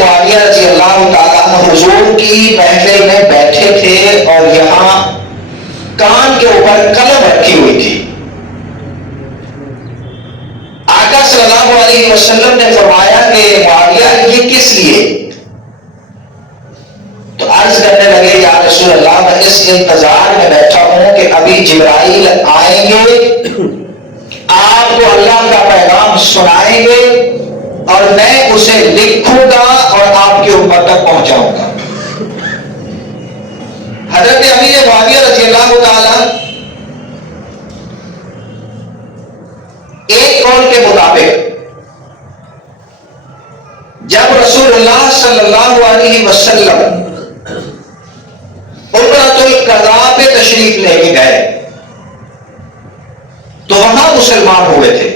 معاویہ رضی اللہ تعالیٰ عنہ حضور کی محفل میں بیٹھے تھے اور یہاں کان کے اوپر قلم رکھی ہوئی تھی. آقا صلی اللہ علیہ وسلم نے فرمایا کہ معاویہ یہ کس لیے؟ تو عرض کرنے لگے یا رسول اللہ میں اس انتظار میں بیٹھا ہوں کہ ابھی جبرائیل آئیں گے، آپ کو اللہ کا پیغام سنائیں گے اور میں اسے لکھوں گا اور آپ کے اوپر تک پہنچاؤں گا. حضرت امیر معاویہ رضی اللہ تعالی ایک قول کے مطابق جب رسول اللہ صلی اللہ علیہ وسلم عمرۃ القضاء پہ تشریف لے کے گئے تو وہاں مسلمان ہوئے تھے،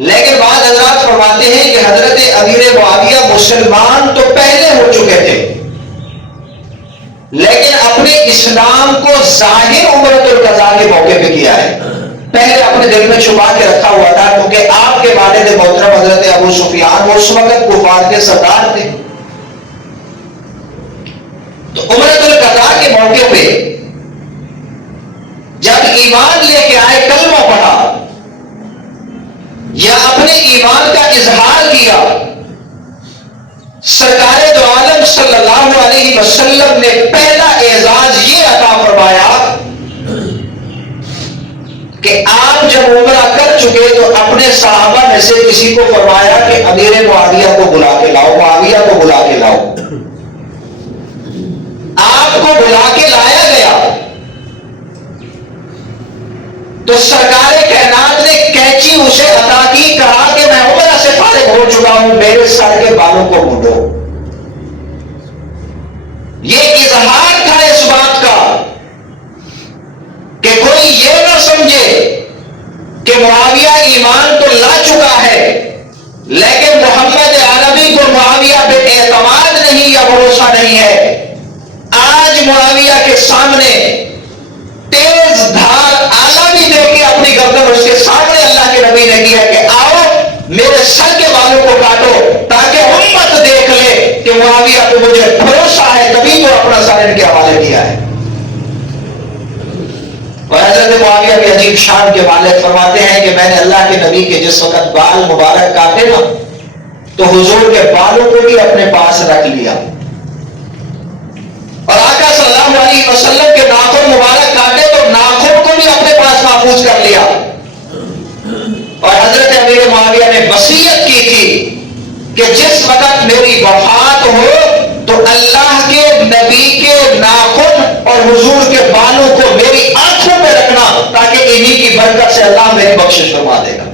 لیکن بعض حضرات فرماتے ہیں کہ حضرت امیر معاویہ مسلمان تو پہلے ہو چکے تھے، لیکن اپنے اسلام کو ظاہر عمرۃ القضاء کے موقع پہ کیا ہے. پہلے اپنے دل میں چھپا کے رکھا ہوا تھا، کیونکہ آپ کے والد محترم حضرت ابو سفیان اس وقت کفار کے سردار تھے. تو عمرۃ القضاء کے موقع پہ جب ایمان لے کے آئے، کلمہ پڑھا یا اپنے ایمان کا اظہار کیا، سرکار دو عالم صلی اللہ علیہ وسلم نے پہلا اعزاز یہ عطا فرمایا کہ آپ جب عمرہ کر چکے تو اپنے صحابہ میں سے کسی کو فرمایا کہ امیر معاویہ کو بلا کے لاؤ، معاویہ کو بلا کے لاؤ. آپ کو بلا کے لایا گیا تو سرکار کائنات نے کینچی اسے عطا کی، کہا کہ میں عمرہ سے فارغ ہو چکا ہوں، میرے سر کے بالوں کو مونڈو. یہ اظہار تھا اس بات کا کہ کوئی یہ نہ سمجھے کہ معاویہ ایمان تو لا چکا ہے لیکن محمد عربی کو معاویہ پہ اعتماد نہیں یا بھروسہ نہیں ہے. آج معاویہ کے سامنے تیز دھار آلہ بھی دے کے اپنی گردن اس کے سامنے اللہ کے نبی نے کیا کہ آؤ میرے سر کے بالوں کو کاٹو تاکہ امت دیکھ لے کہ معاویہ کو مجھے بھروسہ ہے، تبھی تو اپنا سر ان کے حوالے کیا ہے. اور حضرت معاویہ کی عجیب شان کے والد فرماتے ہیں کہ میں نے اللہ کے نبی کے جس وقت بال مبارک کاٹے نا تو حضور کے بالوں کو بھی اپنے پاس رکھ لیا اور آقا صلی اللہ علیہ وسلم کے ناخن مبارک کاٹے تو ناخن کو بھی اپنے پاس محفوظ کر لیا. اور حضرت امیر معاویہ نے وصیت کی تھی کہ جس وقت میری وفات ہو تو اللہ کے نبی کے ناخن اور حضور کے بالوں کو میری آنکھوں میں رکھنا تاکہ انہی کی برکت سے اللہ میری بخشش فرما دے گا.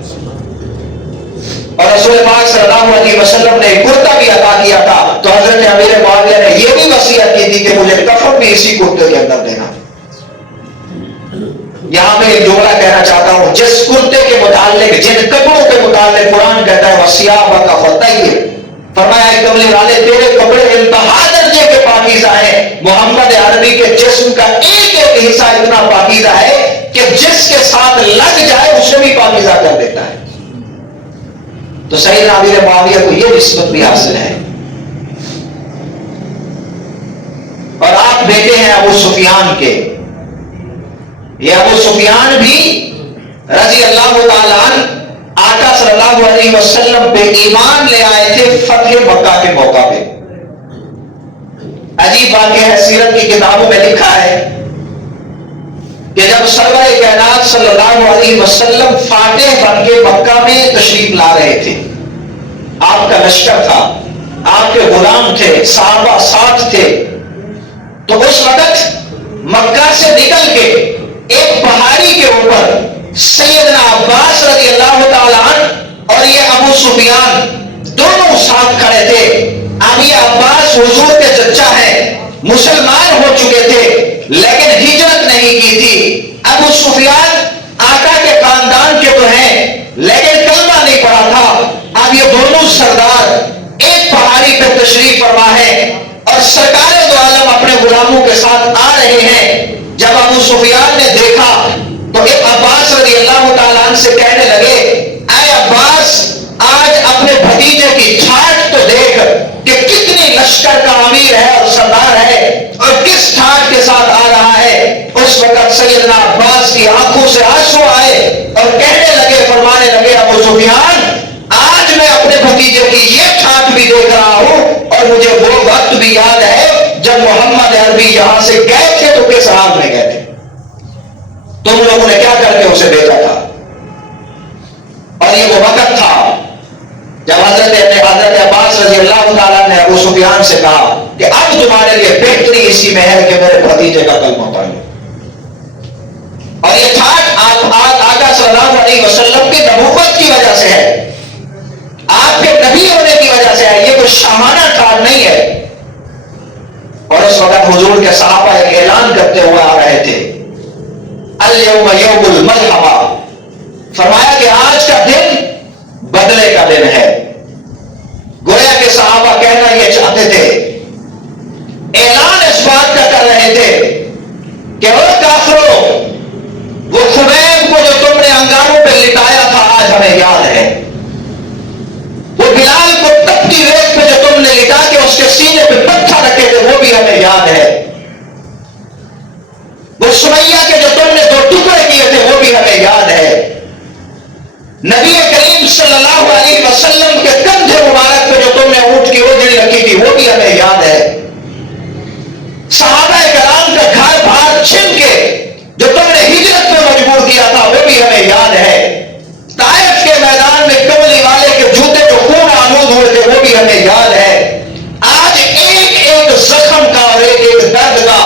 اور رسول پاک صلی اللہ علیہ وسلم نے کرتا بھی عطا کیا تھا تو حضرت امیر معاویہ نے یہ بھی وصیت کی تھی کہ مجھے کفن بھی اسی کرتے کے اندر دینا. یہاں میں ایک جملہ کہنا چاہتا ہوں، جس کرتے کے متعلق، جن کپڑوں کے متعلق قرآن کہتا ہے وَثِيَابَكَ فَطَهِّرْ، فرمایا ہے کملی والے تیرے کپڑے انتہا درجے کے پاکیزہ ہیں. محمد عربی کے جسم کا ایک ایک حصہ اتنا پاکیزہ ہے کہ جس کے ساتھ لگ جائے اسے بھی پاکیزہ کر دیتا ہے. تو سیدنا امیر معاویہ کو یہ نسبت بھی حاصل ہے. اور آپ بیٹے ہیں ابو سفیان کے، یہ ابو سفیان بھی رضی اللہ تعالیٰ عنہ آقا صلی اللہ علیہ وسلم پہ ایمان لے آئے تھے فتح مکہ کے موقع پہ. عجیب واقعہ ہے، سیرت کی کتابوں میں لکھا ہے کہ جب سرور کائنات صلی اللہ علیہ وسلم فاتح بن کے مکہ میں تشریف لا رہے تھے، آپ کا لشکر تھا، آپ کے غلام تھے، صحابہ ساتھ تھے، تو اس وقت مکہ سے نکل کے ایک پہاڑی کے اوپر سیدنا عباس رضی اللہ تعالیٰ عنہ اور یہ ابو سفیان دونوں ساتھ کھڑے تھے. اب یہ عباس حضور کے چچا ہیں، مسلمان ہو چکے تھے لیکن ہجرت نہیں کی تھی. ابو سفیان آقا کے خاندان کے تو ہیں لیکن کلمہ نہیں پڑھا تھا. اب یہ دونوں سردار ایک پہاڑی پہ تشریف فرما ہے اور سرکار دو عالم اپنے غلاموں کے ساتھ آ رہے ہیں. جب ابو سفیان نے دیکھا تو ایک عباس رضی اللہ تعالیٰ عنہ سے کہنے لگے، اے عباس، آج اپنے بھتیجے کی امیر ہے اور سردار ہے اور کس ٹھاٹ کے ساتھ آ رہا ہے. اس وقت سیدنا عباس کی آنکھوں سے آنسو آئے اور کہنے لگے, فرمانے لگے, ابو سفیان آج میں اپنے بھتیجے کی یہ ٹھاٹ بھی دیکھ رہا ہوں اور مجھے وہ وقت بھی یاد ہے جب محمد عربی یہاں سے گئے تھے تو کس حال میں گئے تھے, تم لوگوں نے کیا کر کے اسے بھیجا تھا. اور یہ وہ وقت تھا جب حضرت عباس رضی اللہ تعالیٰ نے ابو سفیان سے کہا کہ اب تمہارے لیے بہتری اسی میں ہے کہ میرے بھتیجے کا کلمہ پڑھ لو. اور یہ ٹھاٹ آقا صلی اللہ علیہ وسلم کی نبوت کی وجہ سے ہے, آپ کے نبی ہونے کی وجہ سے ہے, یہ کوئی شاہانہ ٹھاٹ نہیں ہے. اور اس وقت حضور کے صحابہ ایک اعلان کرتے ہوئے آ رہے تھے, الیوم یوم الملحمہ, فرمایا کہ آج کا دن بدلے کا دن ہے. گویا کہ صحابہ کہنا یہ چاہتے تھے, اعلان اس بات کا کر رہے تھے کہ وہ کافروں, وہ خبیب کو جو تم نے انگاروں پہ لٹایا تھا آج ہمیں یاد ہے. وہ بلال کو تپتی ریت پہ جو تم نے لٹا کے اس کے سینے پہ پتھر رکھے تھے وہ بھی ہمیں یاد ہے. وہ سمیہ کے جو تم نے 2 ٹکڑے کیے تھے وہ بھی ہمیں یاد ہے. نبی کریم صلی اللہ علیہ وسلم کے کندھے مبارک پہ جو تم نے اونٹ کی اوجڑی رکھی تھی وہ بھی ہمیں یاد ہے. صحابہ کرام کا گھر بار چھن کے جو تم نے ہجرت میں مجبور کیا تھا وہ بھی ہمیں یاد ہے. طائف کے میدان میں کملی والے کے جوتے جو خون آلود ہوئے تھے وہ بھی ہمیں یاد ہے. آج ایک ایک زخم کا اور ایک ایک درد کا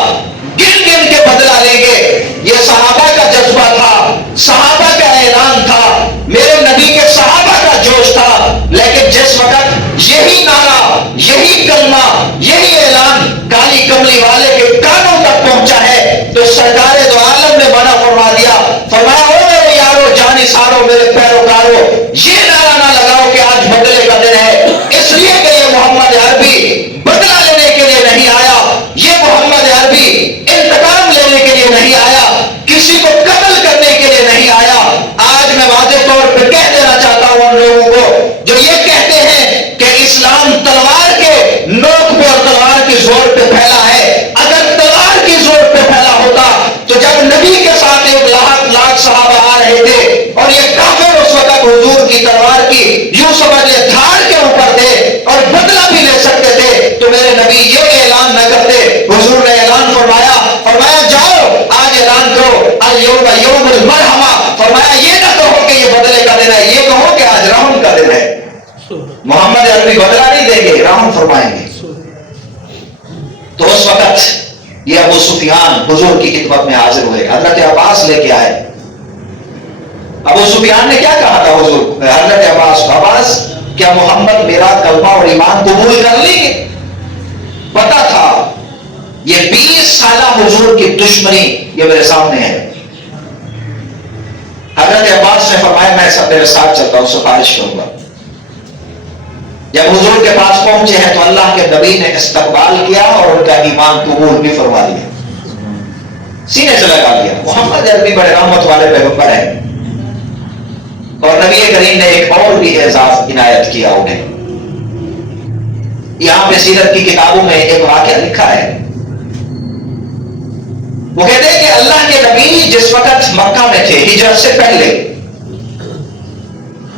گن گن کے بدلہ لیں گے. یہ صحابہ کا جذبہ تھا, صحابہ کا اعلان تھا, میرے نبی کے صحابہ کا جوش تھا. لیکن جس وقت یہی نعرہ, یہی کلمہ, یہی اعلان کالی کملی والے کے کانوں تک پہنچا ہے تو سرکار دو عالم نے منع فرما دیا. فرمایا او میرے یارو, جانی سارو, میرے پیروکارو, یہ نعرہ نہ لگاؤ کہ آج بدلے کا دن ہے, اس لیے کہ یہ محمد عربی بدلہ لینے کے لیے نہیں آیا, یہ محمد عربی انتقام لینے کے لیے نہیں آیا, کسی کو قتل کرنے کے لیے نہیں آیا. آج میں واضح طور پہ کہہ دینا چاہتا ہوں ان لوگوں کو جو یہ کہتے ہیں کہ اسلام تلوار کے نوک پہ اور تلوار کی زور پہ پھیلا ہے. اگر تلوار کی زور پہ پھیلا ہوتا تو جب نبی کے ساتھ 1,00,000 صحابہ آ رہے تھے اور یہ کافر اس وقت حضور کی تلوار کی یوں سمجھ لے دھاڑ کے اوپر تھے اور بدلہ بھی لے سکتے تھے تو میرے نبی یہ اعلان نہ کرتے. حضور نے اعلان فرمایا, فرمایا جاؤ آج اعلان کرو الیوم یوم المرحمہ. فرمایا یہ نہ کہو کہ یہ بدلے کا دن ہے, یہ کہو کہ آج رحم کا دن ہے. محمد عربی بدلہ نہیں دیں گے, رحم فرمائیں گے. تو اس وقت یہ ابو سفیان حضور کی خدمت میں حاضر ہوئے, حضرت عباس لے کے آئے. ابو سفیان نے کیا کہا تھا حضور, حضرت عباس, عباس کیا محمد میرا کلمہ اور ایمان قبول کر لیں گے؟ پتا تھا یہ 20 سالہ حضور کی دشمنی یہ میرے سامنے ہے. حضرت عباس نے فرمایا میں سب میرے ساتھ چلتا ہوں, سفارش کروں گا. جب حضور کے پاس پہنچے ہیں تو اللہ کے نبی نے استقبال کیا اور ان کا ایمان قبول بھی فرما لیا, سینے سے لگا لیا. محمد عربی بڑے رحمت والے پیغمبر ہیں اور نبی کریم نے ایک اور بھی اعزاز عنایت کیا انہیں. یہاں پہ سیرت کی کتابوں میں ایک واقعہ لکھا ہے. وہ کہتے ہیں کہ اللہ کے نبی جس وقت مکہ میں تھے ہجرت سے پہلے,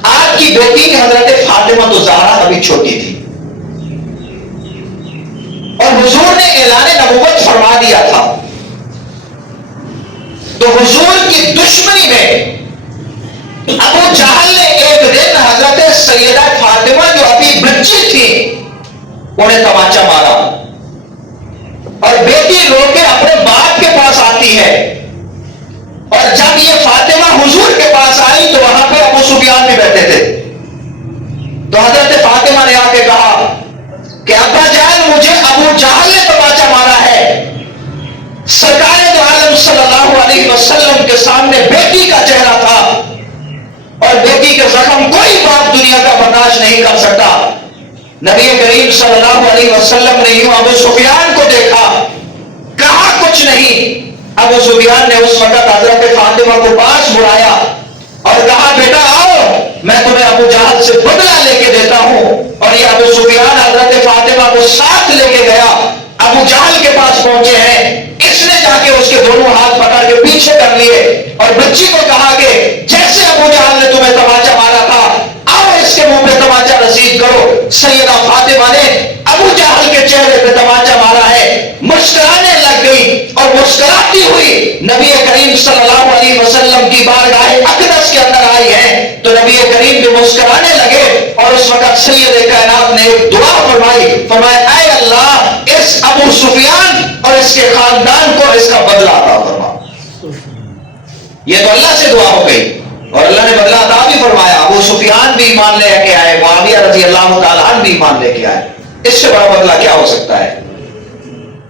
آپ کی بیٹی حضرت فاطمہ الزہرا ابھی چھوٹی تھی اور حضور نے اعلان نبوت فرما دیا تھا. تو حضور کی دشمنی میں ابو جہل نے ایک دن حضرت سیدہ فاطمہ جو ابھی بچی تھی انہیں تماچا مارا اور بیٹی رو کے اپنے باپ کے پاس آتی ہے. اور جب یہ فاطمہ حضور کے پاس آئی تو وہاں پہ ابو سفیان بھی بیٹھے تھے. تو حضرت فاطمہ نے آ کے کہا کہ ابا جان مجھے ابو جہل نے تماچا مارا ہے. سرکار دو عالم صلی اللہ علیہ وسلم کے سامنے بیٹی کا چہرہ تھا اور بیٹی کے زخم کوئی باپ دنیا کا برداشت نہیں کر سکتا. نبی کریم صلی اللہ علیہ وسلم نے یوں ابو سفیان کو دیکھا, کہا کچھ نہیں. ابو سفیان نے اس وقت حضرت فاطمہ کو پاس بلایا اور کہا بیٹا آؤ میں تمہیں ابو جہل سے بدلہ لے کے دیتا ہوں. اور یہ ابو سفیان حضرت فاطمہ کو ساتھ لے کے گیا, ابو جہل کے پاس پہنچے ہیں, اس نے جا کے اس کے دونوں ہاتھ پکڑ کے پیچھے کر لیے اور بچی کو کہا کہ جیسے ابو جہل نے تمہیں تماچا مارا تھا, آؤ اس کے منہ پہ تماچا رسید کرو. سیدہ فاطمہ نے ابو جہل کے چہرے پہ تماچا مارا ہے, مسکرانے لگ گئی اور مسکراتی ہوئی نبی کریم صلی اللہ علیہ وسلم کی بارگاہ اقدس کے اندر آئی ہے. تو نبی کریم بھی مسکرانے لگے اور اس وقت سید کائنات نے ایک دعا فرمائی, فرمایا اے اللہ اس ابو سفیان اور اس کے خاندان کو اس کا بدلہ عطا فرما. یہ تو اللہ سے دعا ہو گئی اور اللہ نے بدلہ عطا بھی فرمایا. ابو سفیان بھی ایمان لے کے آئے, معاویہ رضی اللہ تعالیٰ عنہ بھی ایمان لے کے آئے. اس سے بڑا بدلہ کیا ہو سکتا ہے؟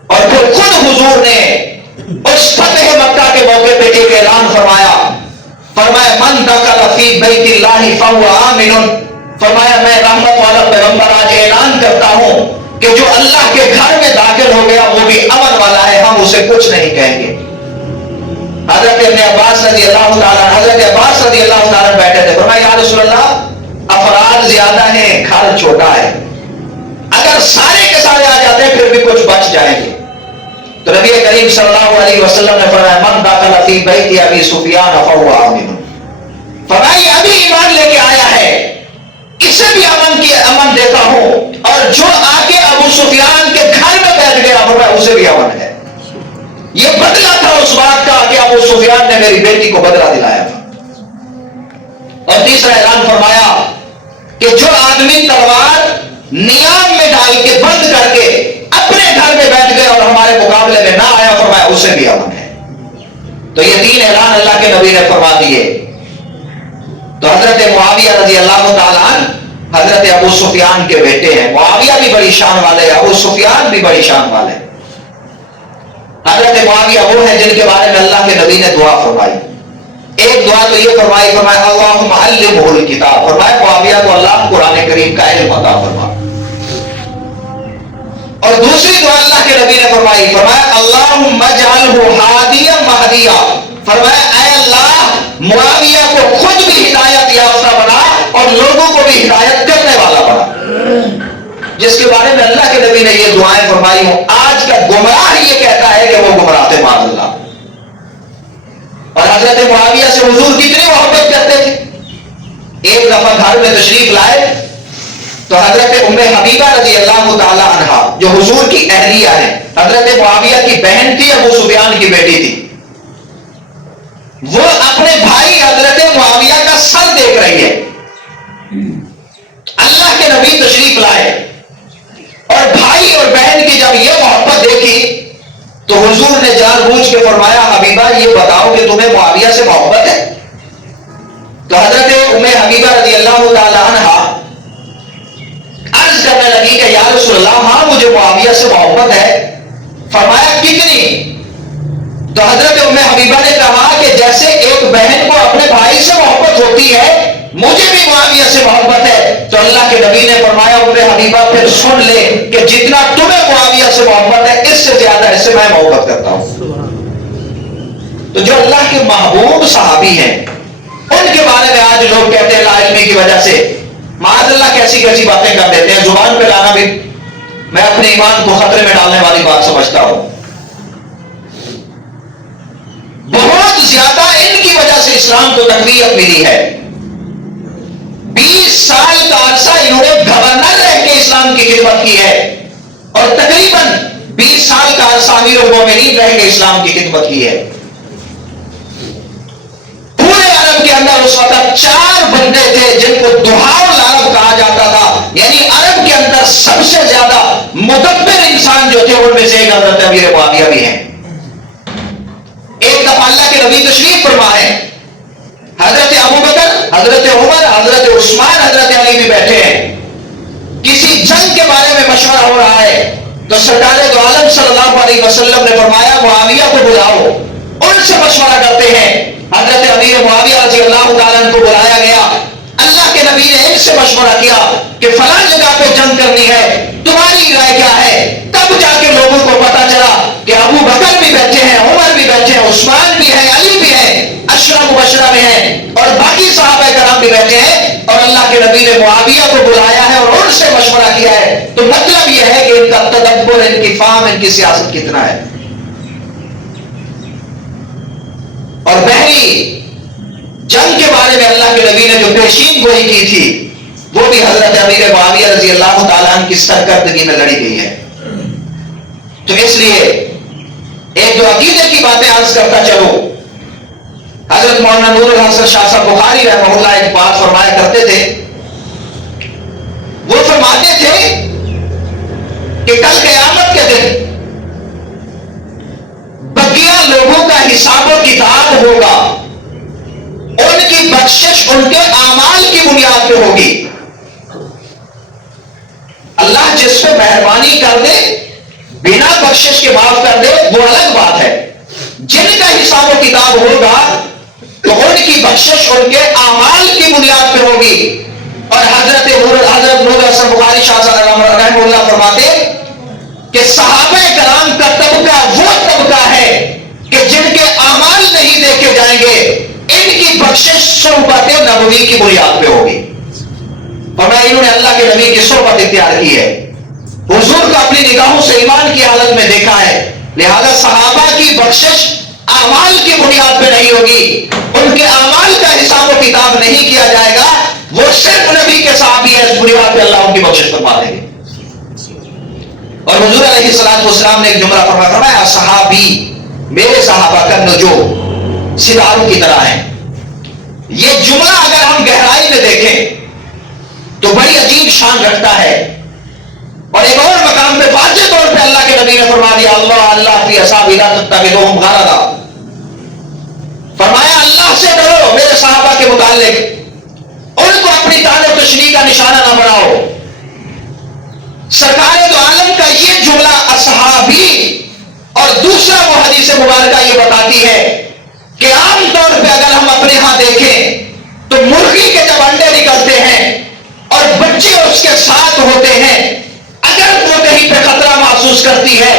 اور پھر خود حضور نے اس فتح مکہ کے موقع پہ ایک اعلان فرمایا, فرمایا من دخل فی بیت اللہ فہو آمن. فرمایا میں رحمت والا پیغمبر آج اعلان کرتا ہوں کہ جو اللہ کے گھر میں داخل ہو گیا وہ بھی امن والا ہے, ہم اسے کچھ نہیں کہیں گے. حضرت ابن عباس رضی اللہ تعالیٰ بیٹھے تھے, فرمایا یا رسول اللہ افراد زیادہ ہیں, گھر چھوٹا ہے, اگر سارے کے سارے آ جاتے ہیں پھر بھی کچھ بچ جائیں گے. تو نبی کریم صلی اللہ علیہ وسلم نے فرمایا من دخل فی بیت ابی سفیان فہو آمن. فرمایا ابھی ایمان لے کے آیا ہے, اسے بھی امن دیتا ہوں, اور جو آ کے ابو سفیان کے گھر میں بیٹھ گیا فرمایا اسے بھی امن ہے. یہ بدلہ تھا اس بات کا کہ ابو سفیان نے میری بیٹی کو بدلہ دلایا تھا. اور تیسرا اعلان فرمایا کہ جو آدمی تلوار نیام میں ڈال کے بند کر کے اپنے گھر میں بیٹھ گئے اور ہمارے مقابلے میں نہ آیا فرمایا اسے بھی امن ہے. تو یہ تین اعلان اللہ کے نبی نے فرما دیے. تو حضرت معاویہ رضی اللہ تعالیٰ عنہ حضرت ابو سفیان کے بیٹے ہیں. معاویہ بھی بڑی شان والے, ابو سفیان بھی بڑی شان والے. حضرت معاویہ وہ ہیں جن کے بارے میں اللہ کے نبی نے دعا فرمائی. ایک دعا تو یہ فرمائی, فرمایا اللہم علمہ الکتاب, فرمایا معاویہ کو اللہ قرآن کریم کا علم عطا فرما. اور دوسری دعا اللہ کے نبی نے فرمائی, فرمایا اللہم اجعلہ ہادیا مہدیا, فرمایا اے اللہ معاویہ کو خود بھی ہدایت یافتہ بنا اور لوگوں کو بھی ہدایت کرنے والا بنا. جس کے بارے میں اللہ کے نبی نے یہ دعائیں فرمائی ہوں, آج کا گمراہ یہ کہتا ہے کہ وہ گمراہ تھے معاذ اللہ. اور حضرت معاویہ سے حضور کتنی محبت کرتے تھے. ایک دفعہ گھر میں تشریف لائے تو حضرت ام حبیبہ رضی اللہ تعالی عنہا جو حضور کی اہلیہ ہے, حضرت معاویہ کی بہن تھی, ابو سفیان کی بیٹی تھی, وہ اپنے بھائی حضرت معاویہ کا سر دیکھ رہی ہے. اللہ کے نبی تشریف لائے اور بھائی اور بہن کی جب یہ محبت دیکھی تو حضور نے جان بوجھ کے فرمایا حبیبہ یہ بتاؤ کہ تمہیں معاویہ سے محبت ہے؟ تو حضرت ام حبیبہ رضی اللہ تعالی عنہا عرض کرنے لگی کہ یا رسول اللہ ہاں مجھے معاویہ سے محبت ہے. فرمایا کتنی؟ تو حضرت ام حبیبہ نے کہا کہ جیسے ایک بہن کو اپنے بھائی سے محبت ہوتی ہے مجھے بھی معاویہ سے محبت ہے. تو اللہ کے نبی نے فرمایا ام حبیبہ پھر سن لے کہ جتنا تمہیں معاویہ سے محبت ہے اس سے زیادہ اس سے میں محبت کرتا ہوں. تو جو اللہ کے محبوب صحابی ہیں ان کے بارے میں آج لوگ کہتے ہیں لا علمی کی وجہ سے معاذ اللہ کیسی کیسی باتیں کر دیتے ہیں. زبان پہ لانا بھی میں اپنے ایمان کو خطرے میں ڈالنے والی بات سمجھتا ہوں. بہت زیادہ ان کی وجہ سے اسلام کو تقویت ملی ہے. 20 سال کا عرصہ انہوں نے گورنر رہ کے اسلام کی خدمت کی ہے اور تقریباً 20 سال کا عرصہ امیر المومنین رہ کے اسلام کی خدمت کی ہے. پورے عرب کے اندر اس وقت 4 بندے تھے جن کو دہاؤ العرب کہا جاتا تھا, یعنی عرب کے اندر سب سے زیادہ مدبر انسان جو تھے ان میں سے ایک حضرت امیر معاویہ بھی ہیں. ایک دفعہ اللہ کے نبی تشریف فرما ہے, حضرت ابوبکر, حضرت عمر, حضرت عثمان, حضرت علی بھی بیٹھے ہیں. کسی جنگ کے بارے میں مشورہ ہو رہا ہے تو سرکار دو عالم صلی اللہ علیہ وسلم نے فرمایا معاویہ کو بلاؤ, ان سے مشورہ کرتے ہیں. حضرت امیر معاویہ رضی اللہ تعالیٰ عنہ کو بلایا گیا. اللہ کے نبی نے ان سے مشورہ کیا کہ فلاں جگہ پہ جنگ کرنی ہے, تمہاری رائے کیا ہے؟ تب جا کے لوگوں کو پتا چلا کہ ابو بکر بھی بیٹھے ہیں, عمر بھی بیٹھے ہیں, عثمان بھی ہے, علی بھی ہے. 10 مبشرہ میں ہیں اور باقی صحابہ کرام بھی بیٹھے ہیں اور اللہ کے نبی نے معاویہ کو بلایا ہے اور ان سے مشورہ کیا ہے، تو مطلب یہ ہے کہ ان کا تدبر، ان کی فہم، ان کی سیاست کتنا ہے. اور بحری جنگ کے بارے میں اللہ کے نبی نے جو پیشین گوئی کی تھی وہ بھی حضرت امیر معاویہ رضی اللہ تعالیٰ عنہ کی سرکردگی میں لڑی گئی ہے. تو اس لیے ایک دو عقیدے کی باتیں عرض کرتا چلو. حضرت مولانا نور الحسن شاہ صاحب بخاری رحمہ اللہ ایک بات فرمایا کرتے تھے. وہ فرماتے تھے کہ کل قیامت کے دن بقیہ لوگوں کا حساب و کتاب ہوگا، ان کی بخشش ان کے اعمال کی بنیاد پہ ہوگی. اللہ جس پہ مہربانی کر دے، بنا بخشش کے معاف کر دے، وہ الگ بات ہے. جن کا حساب و کتاب ہوگا تو ان کی بخشش ان کے اعمال کی بنیاد پہ ہوگی. اور حضرت نور الحسن بخاری شاہ صاحب رحمہ اللہ فرماتے کہ صحابہ کرام کا طبقہ وہ طبقہ ہے کہ جن کے اعمال نہیں دیکھے جائیں گے، ان کی بخشش صحبت نبوی کی بنیاد پہ ہوگی. فرمایا انہوں نے اللہ کے نبی کی صحبت اختیار کی ہے، حضور کو اپنی نگاہوں سے ایمان کی حالت میں دیکھا ہے، لہذا صحابہ کی بخشش اعمال کی بنیاد پہ نہیں ہوگی. ان کے اعمال کا حساب و کتاب نہیں کیا جائے گا، وہ صرف نبی کے صحابی ہے، اس بنیاد پہ اللہ ان کی بخشش فرما دیں گے. اور حضور علیہ الصلوۃ والسلام نے ایک جملہ فرمایا، صحابی میرے صحابہ کا نجوم ستاروں کی طرح ہیں. یہ جملہ اگر ہم گہرائی میں دیکھیں تو بڑی عجیب شان رکھتا ہے. اور ایک اور مقام پہ واضح طور پہ اللہ کے نبی نے فرما دیا، اللہ فی اصحابی لا تتخذوہم غرضا. فرمایا اللہ سے ڈرو میرے صحابہ کے متعلق، ان کو اپنی تعلق و تشریح کا نشانہ نہ بناؤ. سرکار دو عالم کا یہ جملہ اصحابی، اور دوسرا وہ حدیث مبارکہ یہ بتاتی ہے کہ عام طور پہ اگر ہم اپنے ہاں دیکھیں تو مرغی کے جب انڈے نکلتے ہیں اور بچے اس کے ساتھ ہوتے ہیں، اگر وہ کہیں پہ خطرہ محسوس کرتی ہے،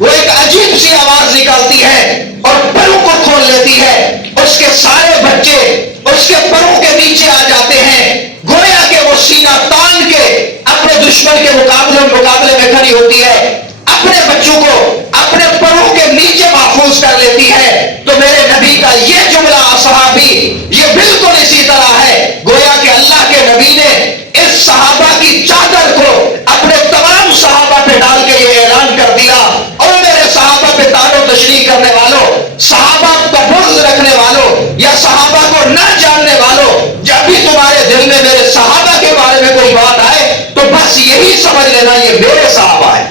وہ ایک عجیب سی آواز نکالتی ہے اور پروں کو کھول لیتی ہے. اس کے سارے بچے اس کے پروں کے نیچے آ جاتے ہیں، گویا کہ وہ سینہ تان کے اپنے دشمن کے مقابلے میں کھڑی ہوتی ہے، اپنے بچوں کو اپنے پروں کے نیچے محفوظ کر لیتی ہے. تو میرے نبی کا یہ جملہ اصحابی یہ بالکل اسی طرح ہے، گویا کہ اللہ کے نبی نے اس صحابہ کی چادر کو اپنے تمام صحابہ پہ ڈال کے یہ اعلان کر دیا، اور میرے صحابہ پہ تعلق و تشریح کرنے والوں، صحابہ کا بغض رکھنے والوں یا صحابہ کو نہ جاننے والوں، جب بھی تمہارے دل میں میرے صحابہ کے بارے میں کوئی بات آئے تو بس یہی سمجھ لینا یہ میرے صحابہ ہے،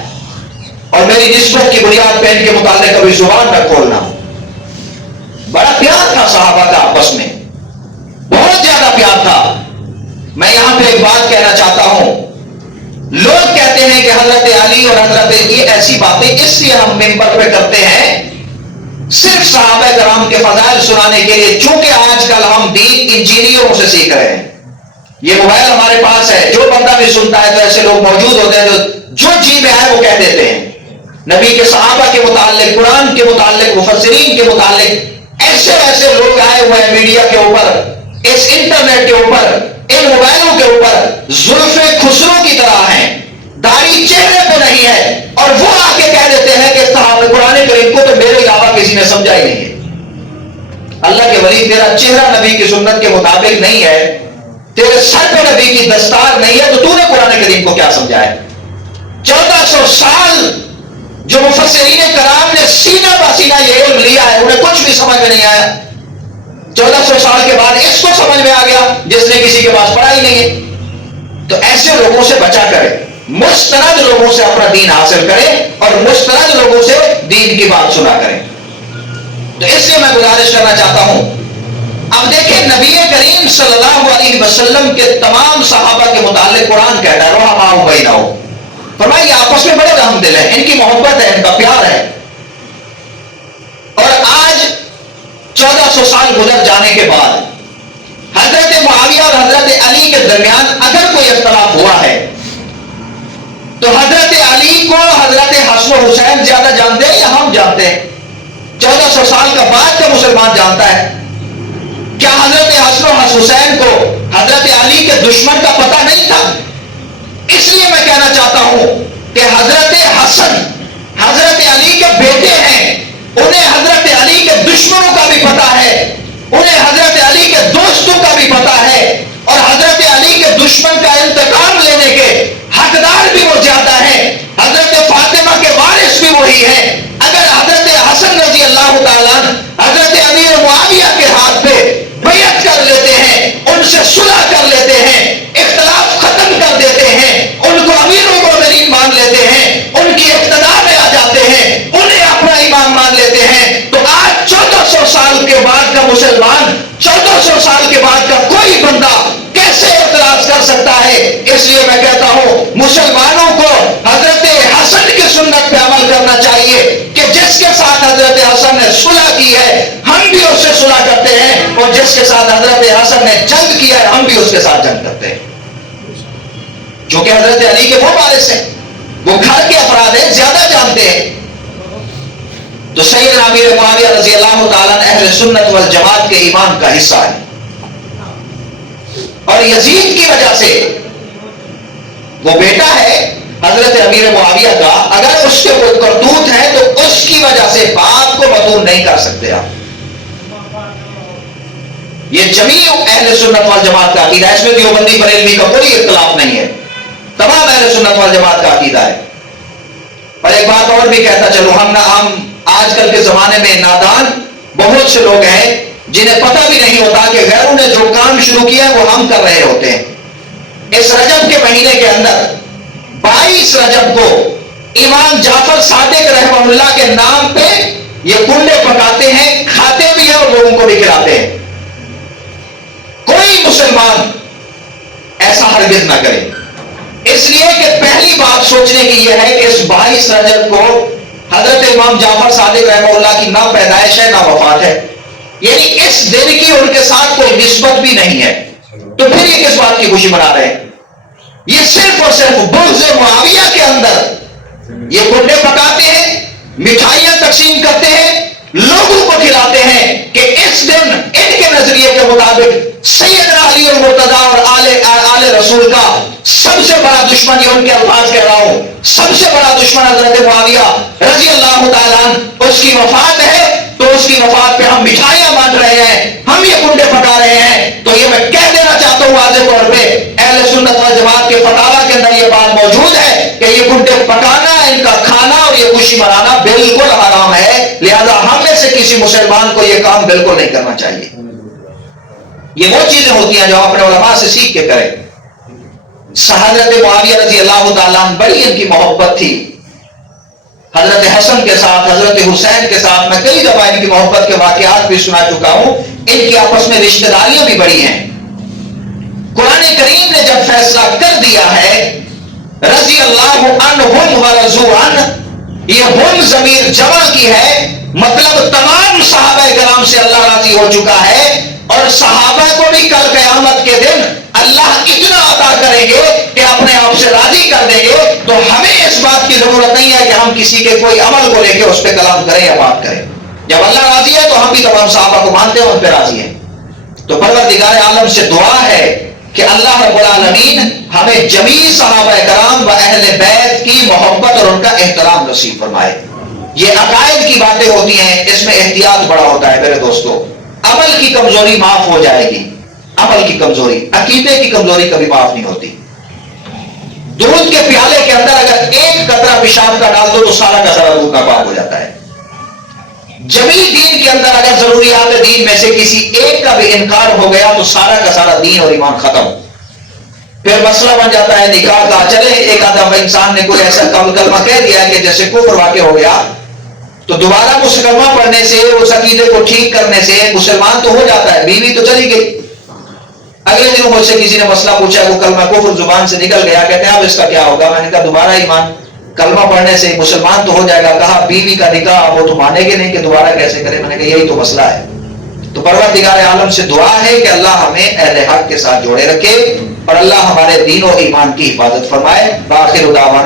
اور میری نسبت کی بنیاد پہ ان کے متعلق کبھی زبان نہ کھولنا. بڑا پیار تھا صحابہ کا آپس میں، بہت زیادہ پیار تھا. میں یہاں پہ ایک بات کہنا چاہتا ہوں، لوگ کہتے ہیں کہ حضرت علی اور حضرت یہ ایسی باتیں اس لیے ہم ممبر پہ کرتے ہیں صرف صحابہ کرام کے فضائل سنانے کے لیے، چونکہ آج کل ہم دین انجینئروں سے سیکھ رہے ہیں. یہ موبائل ہمارے پاس ہے، جو بندہ بھی سنتا ہے تو ایسے لوگ موجود ہوتے ہیں جو جی میں آئے وہ کہہ دیتے ہیں. نبی کے صحابہ کے متعلق، قرآن کے متعلق، مفسرین کے متعلق ایسے لوگ آئے ہوئے ہیں میڈیا کے اوپر، اس انٹرنیٹ کے اوپر، ان موبائلوں کے اوپر، زلفیں خسرو کی طرح ہیں، داڑھی چہرے پہ نہیں ہے، اور وہ آ کے کہہ دیتے ہیں کہ صحابہ قرآن کریم کو تو میرے علاوہ کسی نے سمجھا ہی نہیں ہے. اللہ کے ولی تیرا چہرہ نبی کی سنت کے مطابق نہیں ہے، تیرے سر پہ نبی کی دستار نہیں ہے، تو نے قرآن کریم کو کیا سمجھا ہے؟ 1400 سال جو مفسرین کرام نے سینہ بہ سینہ یہ علم لیا ہے، انہیں کچھ بھی سمجھ میں نہیں آیا. 1400 سال کے بعد اس کو سمجھ میں آ گیا جس نے کسی کے پاس پڑھا ہی نہیں ہے. تو ایسے لوگوں سے بچا کرے، مستند لوگوں سے اپنا دین حاصل کرے اور مستند لوگوں سے دین کی بات سنا کریں. تو اس لیے میں گزارش کرنا چاہتا ہوں، اب دیکھیں نبی کریم صلی اللہ علیہ وسلم کے تمام صحابہ کے متعلق قرآن کہتا ہے رحماء بینہم، فرمایا یہ آپس میں بڑے رحم دل ہیں، ان کی محبت ہے، ان کا پیار ہے. اور آج 1400 سال گزر جانے کے بعد حضرت معاویہ اور حضرت علی کے درمیان اگر کوئی اختلاف ہوا ہے تو حضرت علی کو حضرت حسن و حسین زیادہ جانتے ہیں یا ہم جانتے ہیں؟ 1400 سال کا بعد کا مسلمان جانتا ہے. کیا حضرت حسن و حسین کو حضرت علی کے دشمن کا پتہ نہیں تھا؟ اس لیے میں کہنا چاہتا ہوں کہ حضرت حسن حضرت علی کے بیٹے ہیں، انہیں حضرت علی کے دشمنوں کا بھی پتہ ہے، انہیں حضرت علی کے دوستوں کا بھی پتہ ہے، اور حضرت علی کے دشمن کا انتقام لینے کے حقدار بھی وہ زیادہ ہیں۔ حضرت فاطمہ کے وارث بھی وہی ہیں۔ اگر حضرت حسن رضی اللہ تعالیٰ حضرت امیر معاویہ کے ہاتھ پہ بیعت کر لیتے ہیں، ان سے صلح کر لیتے ہیں، اختلاف ختم کر دیتے ہیں، ان کو امیر المومنین مان لیتے ہیں، ان کی اقتداء میں آ جاتے ہیں، انہیں اپنا امام مان لیتے ہیں، تو آج 1400 سال کے بعد کا مسلمان، 1400 سال کے بعد کا کوئی بندہ کیسے اعتراض کر سکتا ہے؟ اس لیے میں کہتا ہوں مسلمانوں کو حضرت حسن کی سنت پہ عمل کرنا چاہیے کہ جس کے ساتھ حضرت حسن نے صلح کی ہے ہم بھی اس سے صلح کرتے ہیں، اور جس کے ساتھ حضرت حسن نے جنگ کیا ہے ہم بھی اس کے ساتھ جنگ کرتے ہیں، جو کہ حضرت علی کے وہ وارث ہیں، وہ گھر کے افراد ہیں، زیادہ جانتے ہیں۔ تو سیدنا امیر معاویہ رضی اللہ تعالیٰ اہل سنت والجماعت کے ایمان کا حصہ ہے، اور یزید کی وجہ سے وہ بیٹا ہے حضرت امیر معاویہ کا، اگر اس کے کوئی کرتوت ہے تو اس کی وجہ سے باپ کو مطلوب نہیں کر سکتے آپ۔ یہ جمیع اہل سنت والجماعت کا عقیدہ ہے، اس میں دیوبندی بریلوی کا کوئی اختلاف نہیں ہے، تمام اہل سنت والجماعت کا عقیدہ ہے۔ اور ایک بات اور بھی کہتا چلو، ہم آج کل کے زمانے میں نادان بہت سے لوگ ہیں جنہیں پتہ بھی نہیں ہوتا کہ غیروں نے جو کام شروع کیا وہ ہم کر رہے ہوتے ہیں۔ اس رجب کے مہینے کے اندر 22 رجب کو امام جعفر صادق رحمہ اللہ کے نام پہ یہ کنڈے پکاتے ہیں، کھاتے بھی ہیں اور لوگوں کو بھی کھلاتے ہیں۔ کوئی مسلمان ایسا ہرگز نہ کرے، اس لیے کہ پہلی بات سوچنے کی یہ ہے کہ اس 22 رجب کو حضرت امام جعفر صادق رحمہ اللہ کی نہ پیدائش ہے نہ وفات ہے، یعنی اس دن کی ان کے ساتھ کوئی نسبت بھی نہیں ہے، تو پھر یہ کس بات کی خوشی منا رہے ہیں؟ یہ صرف اور صرف بغض معاویہ کے اندر یہ کنڈے پکاتے ہیں، مٹھائیاں تقسیم کرتے ہیں، لوگوں کو کھلاتے ہیں کہ اس دن ان کے نظریے کے مطابق سیدنا علی المرتضیٰ اور آل رسول کا سب سے بڑا دشمن، یہ ان کے الفاظ کہہ رہا ہوں، سب سے بڑا دشمن حضرت معاویہ رضی اللہ تعالیٰ اس کی وفات ہے، تو اس کی وفات پہ ہم مٹھائیاں بانٹ رہے ہیں، ہم یہ کنڈے پکا رہے ہیں۔ تو یہ میں کہہ دینا چاہتا ہوں واضح طور پہ، اہل سنت والجماعت کے فتاوی کے اندر یہ بات موجود ہے کہ یہ کنڈے پکانا، ان کا کھانا اور یہ خوشی منانا بالکل حرام ہے، لہذا ہم میں سے کسی مسلمان کو یہ کام بالکل نہیں کرنا چاہیے۔ یہ وہ چیزیں ہوتی ہیں جو اپنے علماء سے سیکھ کے کریں۔ حضرت معاویہ رضی اللہ تعالیٰ بڑی ان کی محبت تھی حضرت حسن کے ساتھ، حضرت حسین کے ساتھ۔ میں کئی دفعہ ان کی محبت کے واقعات بھی سنا چکا ہوں، ان کی آپس میں رشتہ داریاں بھی بڑی ہیں۔ قرآن کریم نے جب فیصلہ کر دیا ہے رضی اللہ عنہم ورضوا عنہ، یہ ہم ضمیر جمع کی ہے، مطلب تمام صحابہ کرام سے اللہ راضی ہو چکا ہے، اور صحابہ کو بھی کل قیامت کے دن اللہ اتنا عطا کریں گے کہ اپنے آپ سے راضی کر دیں گے، تو ہمیں اس بات کی ضرورت نہیں ہے کہ ہم کسی کے کوئی عمل کو لے کے اس پہ کلام کریں یا بات کریں۔ جب اللہ راضی ہے تو ہم بھی تمام صحابہ کو مانتے ہیں، ان پہ راضی ہیں۔ تو پروردگار عالم سے دعا ہے کہ اللہ رب العالمین ہمیں جمیع صحابہ کرام و اہل بیت کی محبت اور ان کا احترام نصیب فرمائے۔ یہ عقائد کی باتیں ہوتی ہیں، اس میں احتیاط بڑا ہوتا ہے میرے دوستو۔ عمل کی کمزوری معاف ہو جائے گی، عمل کی کمزوری، عقیدے کی کمزوری کبھی معاف نہیں ہوتی۔ دودھ کے پیالے کے اندر اگر ایک قطرہ پیشاب کا ڈال دو تو سارا کا سارا دودھ ناپاک ہو جاتا ہے۔ جمیع دین کے اندر اگر ضروریات دین میں سے کسی ایک کا بھی انکار ہو گیا تو سارا کا سارا دین اور ایمان ختم۔ پھر مسئلہ بن جاتا ہے نکاح کا۔ چلے ایک آدھا انسان نے کوئی ایسا کلمہ کہہ دیا کہ جیسے کفر واقع ہو گیا، تو دوبارہ اس کلمہ پڑھنے سے، اس عقیدے کو ٹھیک کرنے سے مسلمان تو ہو جاتا ہے، بیوی تو چلی گئی۔ اگلے دن مجھ سے کسی نے مسئلہ پوچھا، وہ کلمہ کفر زبان سے نکل گیا، کہتے ہیں اب اس کا کیا ہوگا؟ میں نے کہا دوبارہ ایمان، کلمہ پڑھنے سے مسلمان تو ہو جائے گا۔ کہا بیوی کا نکاح وہ تو مانے گے نہیں کہ دوبارہ کیسے کرے؟ میں نے کہا یہی تو مسئلہ ہے۔ تو پروردگار عالم سے دعا ہے کہ اللہ ہمیں اہل حق کے ساتھ جوڑے رکھے اور اللہ ہمارے دین و ایمان کی حفاظت فرمائے۔ بآخر دعوانا